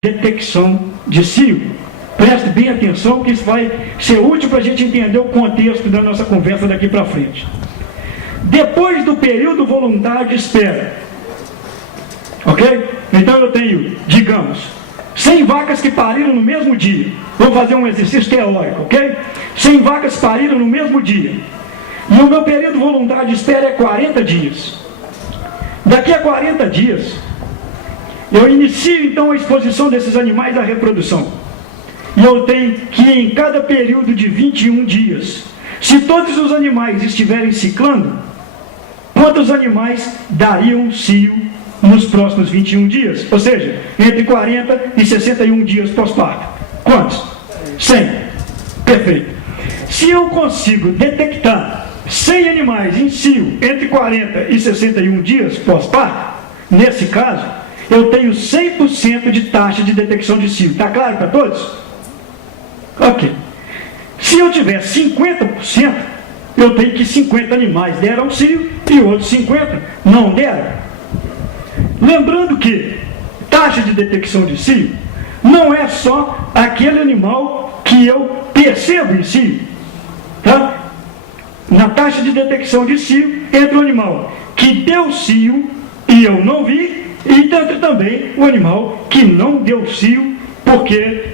detecção de cio. Preste bem atenção que isso vai ser útil para a gente entender o contexto da nossa conversa daqui para frente. Depois do período voluntário de espera, ok? Então eu tenho, digamos, 100 vacas que pariram no mesmo dia. Vamos fazer um exercício teórico, ok? 100 vacas pariram no mesmo dia. E o meu período voluntário de espera é 40 dias. Daqui a 40 dias, eu inicio então a exposição desses animais à reprodução. E eu tenho que, em cada período de 21 dias, se todos os animais estiverem ciclando, quantos animais dariam cio nos próximos 21 dias? Ou seja, entre 40 e 61 dias pós-parto. Quantos? 100. Perfeito. Se eu consigo detectar 100 animais em cio entre 40 e 61 dias pós-parto, nesse caso, eu tenho 100% de taxa de detecção de cio. Está claro para todos? Ok. Se eu tiver 50%, eu tenho que 50 animais deram cio e outros 50 não deram. Lembrando que taxa de detecção de cio não é só aquele animal que eu percebo em cio. Tá? Na taxa de detecção de cio, entra o animal que deu cio e eu não vi, e entra também o animal que não deu cio porque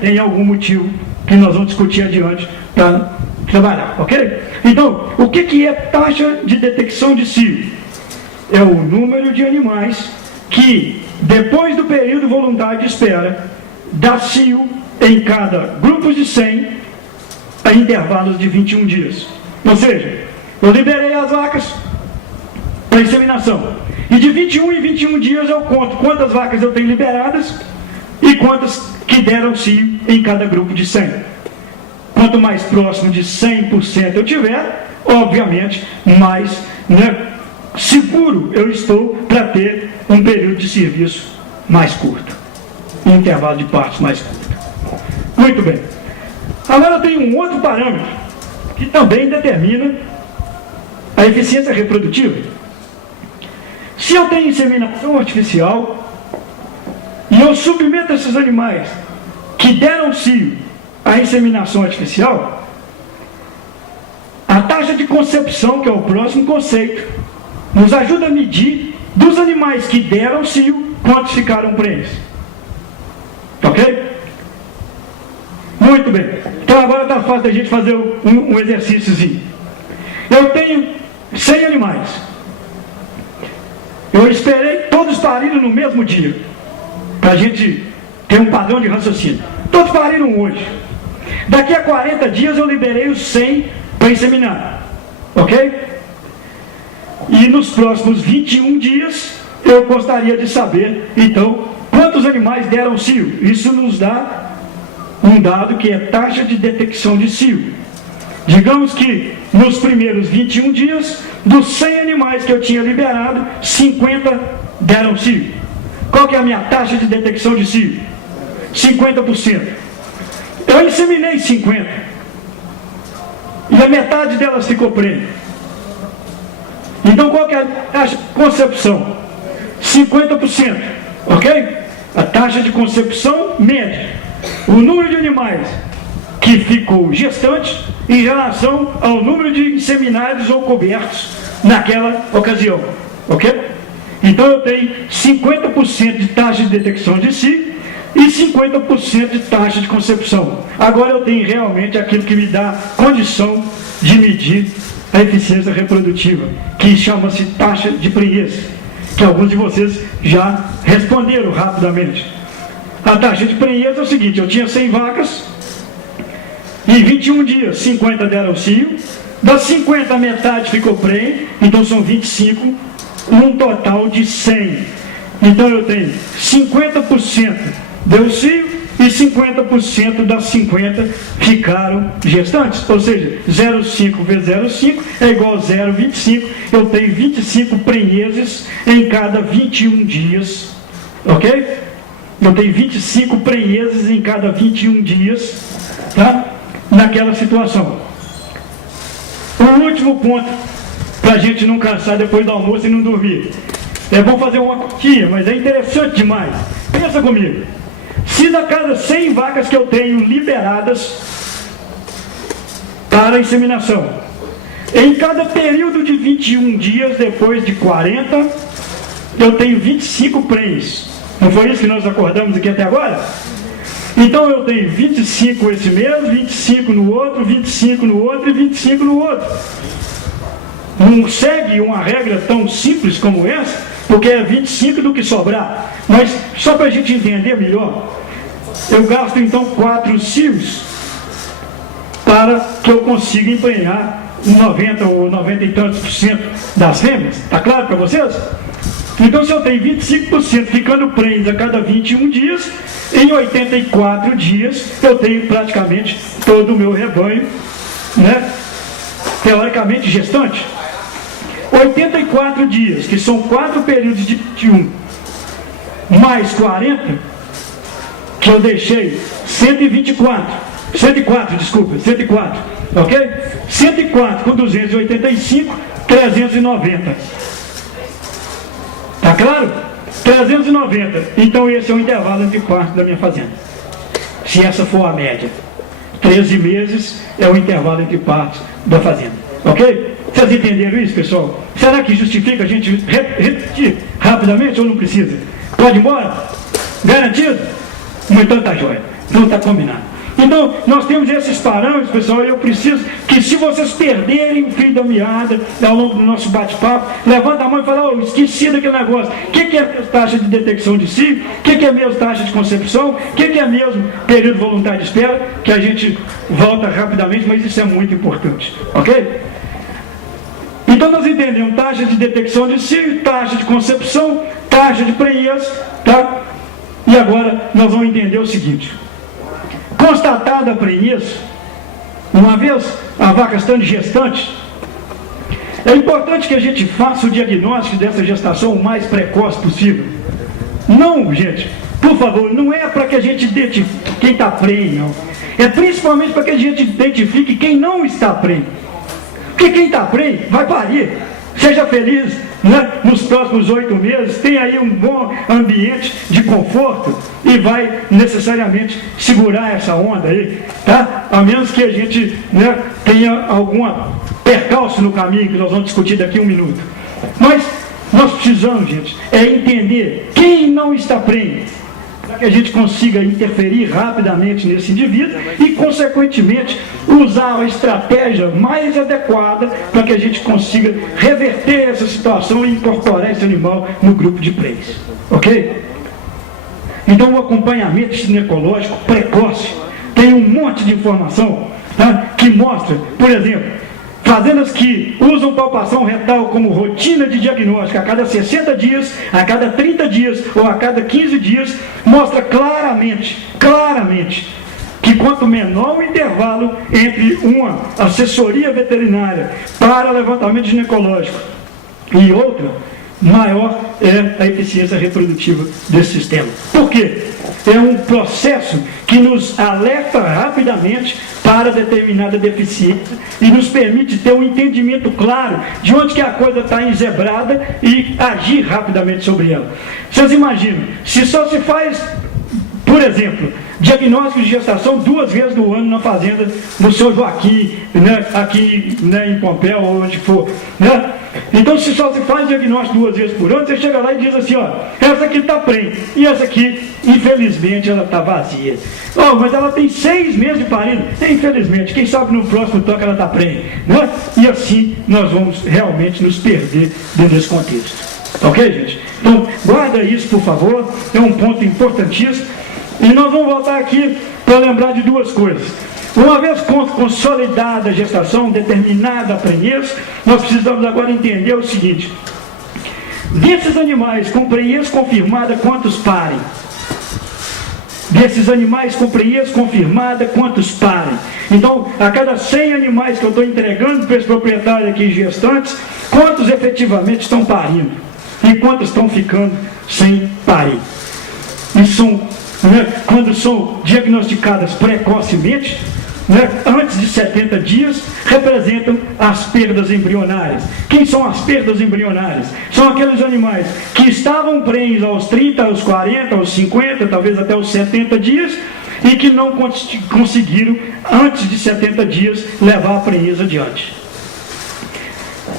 tem algum motivo que nós vamos discutir adiante para trabalhar, ok? Então, o que é taxa de detecção de cio? É o número de animais que, depois do período voluntário de espera, dá cio em cada grupo de 100 a intervalos de 21 dias. Ou seja, eu liberei as vacas para inseminação. E de 21 em 21 dias eu conto quantas vacas eu tenho liberadas e quantas que deram cio em cada grupo de 100. Quanto mais próximo de 100% eu tiver, obviamente, mais seguro eu estou para ter um período de serviço mais curto, um intervalo de partos mais curto. Muito bem. Agora eu tenho um outro parâmetro que também determina a eficiência reprodutiva. Se eu tenho inseminação artificial e eu submeto esses animais que deram cio à inseminação artificial, a taxa de concepção, que é o próximo conceito, nos ajuda a medir dos animais que deram cio, quantos ficaram prenhes. Ok? Muito bem. Então agora está fácil da gente fazer um exercíciozinho. Eu tenho 100 animais. Eu esperei todos pariram no mesmo dia, para a gente ter um padrão de raciocínio. Todos pariram hoje. Daqui a 40 dias eu liberei os 100 para inseminar. Ok? E nos próximos 21 dias eu gostaria de saber, então, quantos animais deram cio. Isso nos dá um dado que é taxa de detecção de cio. Digamos que nos primeiros 21 dias, dos 100 animais que eu tinha liberado, 50 deram cio. Qual que é a minha taxa de detecção de cio? 50%. Eu inseminei 50. E a metade delas ficou prenhe. Então qual que é a taxa de concepção? 50%. Ok? A taxa de concepção média. O número de animais que ficou gestante em relação ao número de inseminados ou cobertos naquela ocasião. Ok? Então eu tenho 50% de taxa de detecção de cio e 50% de taxa de concepção. Agora eu tenho realmente aquilo que me dá condição de medir a eficiência reprodutiva, que chama-se taxa de prenhez, que alguns de vocês já responderam rapidamente. A taxa de prenhez é o seguinte: eu tinha 100 vacas, em 21 dias 50 deram cio, das 50 a metade ficou prenhe, então são 25, um total de 100. Então eu tenho 50% deu cio e 50% das 50 ficaram gestantes. Ou seja, 0,5 vezes 0,5 é igual a 0,25. Eu tenho 25 prenhezes em cada 21 dias. Ok? Eu tenho 25 prenhezes em cada 21 dias, tá? Naquela situação. O último ponto, para a gente não cansar depois do almoço e não dormir. É bom fazer uma continha, mas é interessante demais. Pensa comigo. se da cada 100 vacas que eu tenho liberadas para a inseminação, em cada período de 21 dias, depois de 40, eu tenho 25 prenhes. Não foi isso que nós acordamos aqui até agora? Então eu tenho 25 esse mês, 25 no outro, 25 no outro e 25 no outro. Não segue uma regra tão simples como essa, porque é 25 do que sobrar. Mas só para a gente entender melhor, eu gasto então 4 cios para que eu consiga emprenhar 90 ou 90 e tantos por cento das fêmeas. Está claro para vocês? Então, se eu tenho 25% ficando prenhes a cada 21 dias, em 84 dias eu tenho praticamente todo o meu rebanho, né, teoricamente gestante. 84 dias, que são 4 períodos de 21, mais 40, que eu deixei 104, ok? 104 com 285, 390. Tá claro? 390. Então esse é o intervalo entre partos da minha fazenda. Se essa for a média. 13 meses é o intervalo entre partos da fazenda. Ok? Vocês entenderam isso, pessoal? Será que justifica a gente repetir rapidamente ou não precisa? Pode ir embora? Garantido? Então tá jóia. Então tá combinado. Então, nós temos esses parâmetros, pessoal, e eu preciso que, se vocês perderem o fio da meada ao longo do nosso bate-papo, levanta a mão e fala: oh, esqueci daquele negócio. O que é mesmo taxa de detecção de cio? O que é mesmo taxa de concepção? O que é mesmo período voluntário de espera? Que a gente volta rapidamente, mas isso é muito importante, ok? Então, nós entendemos taxa de detecção de cio, taxa de concepção, taxa de prenhez, tá? E agora nós vamos entender o seguinte: constatada a prenhez, uma vez a vaca estando gestante, é importante que a gente faça o diagnóstico dessa gestação o mais precoce possível. Não, gente, por favor, não é para que a gente identifique quem está prenhe, não. É principalmente para que a gente identifique quem não está prenhe. Porque quem está prenhe vai parir. Seja feliz, né? Nos próximos 8 meses, tem aí um bom ambiente de conforto e vai necessariamente segurar essa onda aí, tá? A menos que a gente, né, tenha alguma percalço no caminho, que nós vamos discutir daqui a 1 minuto. Mas nós precisamos, gente, entender quem não está prenhe, para que a gente consiga interferir rapidamente nesse indivíduo e, consequentemente, usar a estratégia mais adequada para que a gente consiga reverter essa situação e incorporar esse animal no grupo de prenhes. Ok? Então, o acompanhamento ginecológico precoce tem um monte de informação, tá, que mostra, por exemplo, fazendas que usam palpação retal como rotina de diagnóstico a cada 60 dias, a cada 30 dias ou a cada 15 dias, mostra claramente, que quanto menor o intervalo entre uma assessoria veterinária para levantamento ginecológico e outra, maior é a eficiência reprodutiva desse sistema. Por quê? É um processo que nos alerta rapidamente para determinada deficiência e nos permite ter um entendimento claro de onde que a coisa está enzebrada e agir rapidamente sobre ela. Vocês imaginam, se só se faz, por exemplo, diagnóstico de gestação 2 vezes no ano na fazenda do seu Joaquim, né, aqui, né, em Pompéu ou onde for, né? Então, se só se faz diagnóstico 2 vezes por ano, você chega lá e diz assim: ó, essa aqui está prenhe e essa aqui, infelizmente, ela está vazia. Oh, mas ela tem 6 meses de parido. Infelizmente, quem sabe no próximo toque ela está prenhe, né? E assim nós vamos realmente nos perder dentro desse contexto. Ok, gente? Então, guarda isso, por favor, é um ponto importantíssimo. E nós vamos voltar aqui para lembrar de 2 coisas. Uma vez consolidada a gestação, determinada a prenhez, nós precisamos agora entender o seguinte: desses animais com prenhez confirmada, quantos parem? Desses animais com prenhez confirmada, quantos parem? Então, a cada 100 animais que eu estou entregando para esse proprietário aqui gestantes, quantos efetivamente estão parindo? E quantos estão ficando sem parir? E são, né, quando são diagnosticadas precocemente, né, antes de 70 dias, representam as perdas embrionárias. Quem são as perdas embrionárias? São aqueles animais que estavam prenhes aos 30, aos 40, aos 50, talvez até aos 70 dias, e que não conseguiram, antes de 70 dias, levar a prenhez adiante.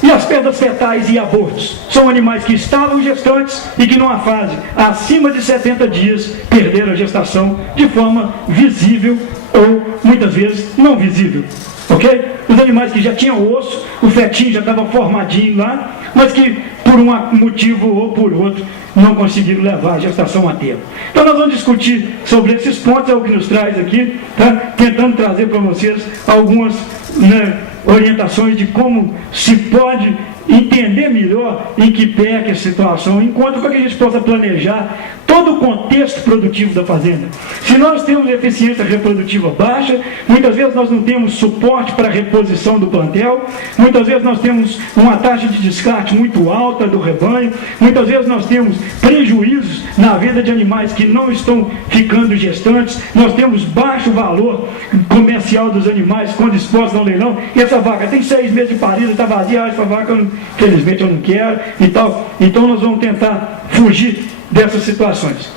E as perdas fetais e abortos são animais que estavam gestantes e que numa fase acima de 70 dias perderam a gestação de forma visível ou muitas vezes não visível. Ok? Os animais que já tinham osso, o fetinho já estava formadinho lá, mas que por um motivo ou por outro não conseguiram levar a gestação a termo. Então nós vamos discutir sobre esses pontos, é o que nos traz aqui, tá? Tentando trazer para vocês algumas, né, orientações de como se pode entender melhor em que pé que a situação encontra, para que a gente possa planejar todo o contexto produtivo da fazenda. Se nós temos eficiência reprodutiva baixa, muitas vezes nós não temos suporte para a reposição do plantel, muitas vezes nós temos uma taxa de descarte muito alta do rebanho, muitas vezes nós temos prejuízos na venda de animais que não estão ficando gestantes, nós temos baixo valor comercial dos animais quando expostos ao leilão, e essa vaca tem 6 meses de parido, está vazia, essa vaca, infelizmente, eu não quero, e tal. Então nós vamos tentar fugir dessas situações.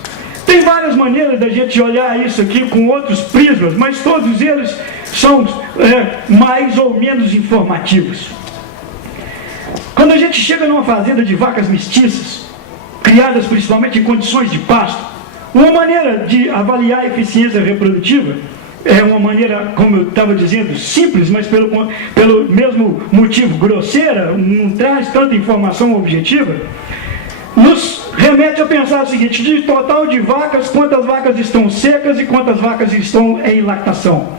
Tem várias maneiras da gente olhar isso aqui com outros prismas, mas todos eles são mais ou menos informativos. Quando a gente chega numa fazenda de vacas mestiças, criadas principalmente em condições de pasto, uma maneira de avaliar a eficiência reprodutiva é uma maneira, como eu estava dizendo, simples, mas pelo mesmo motivo grosseira, não traz tanta informação objetiva, nos remete a pensar o seguinte: de total de vacas, quantas vacas estão secas e quantas vacas estão em lactação.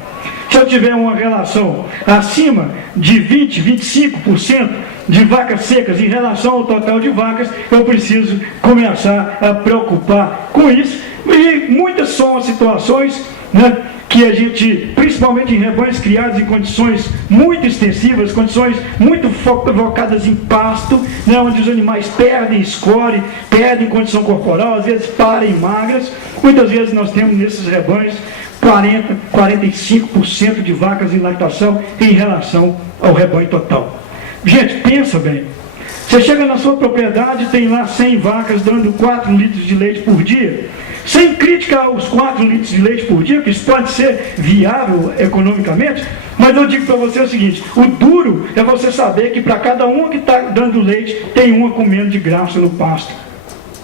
Se eu tiver uma relação acima de 20, 25% de vacas secas em relação ao total de vacas, eu preciso começar a preocupar com isso. E muitas são as situações, né, que a gente, principalmente em rebanhos criados em condições muito extensivas, condições muito focadas em pasto, né, onde os animais perdem score, perdem condição corporal, às vezes parem magras. Muitas vezes nós temos nesses rebanhos 40, 45% de vacas em lactação em relação ao rebanho total. Gente, pensa bem. Você chega na sua propriedade, tem lá 100 vacas dando 4 litros de leite por dia. Sem crítica aos 4 litros de leite por dia, que isso pode ser viável economicamente, mas eu digo para você o seguinte: o duro é você saber que para cada uma que está dando leite, tem uma comendo de graça no pasto.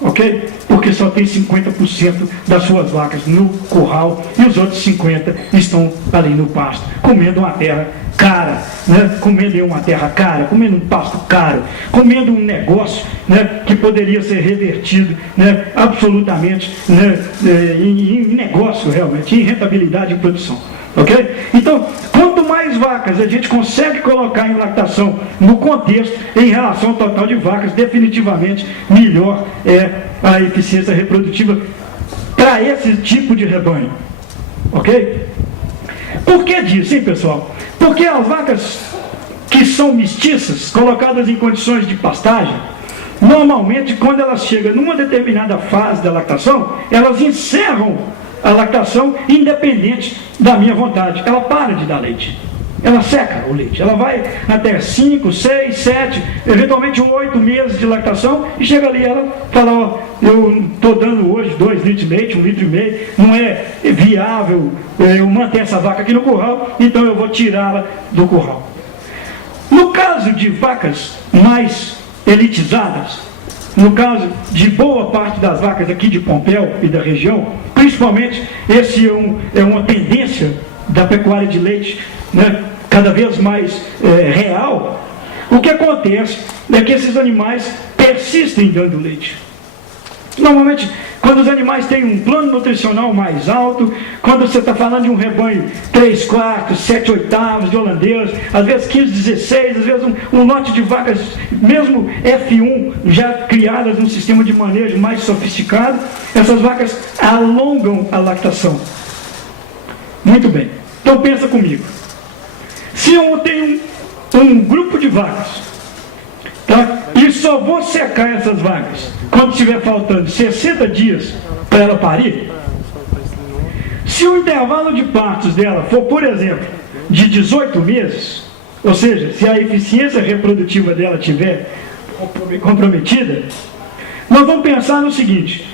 Ok? Porque só tem 50% das suas vacas no curral e os outros 50% estão ali no pasto, comendo uma terra cara, né? Comendo em uma terra cara, comendo um pasto caro, comendo um negócio, né, que poderia ser revertido, né, absolutamente, né, em negócio realmente, em rentabilidade e produção. Ok? Então, quanto mais vacas a gente consegue colocar em lactação no contexto em relação ao total de vacas, definitivamente melhor é a eficiência reprodutiva para esse tipo de rebanho. Ok? Por que disso, hein, pessoal? Porque as vacas que são mestiças, colocadas em condições de pastagem, normalmente, quando elas chegam numa determinada fase da lactação, elas encerram a lactação independente da minha vontade. Ela para de dar leite. Ela seca o leite. Ela vai até 5, 6, 7, eventualmente 8 meses de lactação e chega ali, ela fala: ó, eu estou dando hoje 2 litros de leite, 1,5 litro, não é viável eu manter essa vaca aqui no curral, então eu vou tirá-la do curral. No caso de vacas mais elitizadas, no caso de boa parte das vacas aqui de Pompéu e da região, principalmente, esse é uma tendência da pecuária de leite, né, cada vez mais real. O que acontece é que esses animais persistem dando leite. Normalmente, quando os animais têm um plano nutricional mais alto, quando você está falando de um rebanho 3/4, 7/8 de holandês, às vezes 15/16, às vezes um lote de vacas, mesmo F1, já criadas num sistema de manejo mais sofisticado, essas vacas alongam a lactação. Muito bem. Então pensa comigo. Se eu tenho um grupo de vacas, tá? E só vou secar essas vacas quando estiver faltando 60 dias para ela parir, se o intervalo de partos dela for, por exemplo, de 18 meses, ou seja, se a eficiência reprodutiva dela estiver comprometida, nós vamos pensar no seguinte: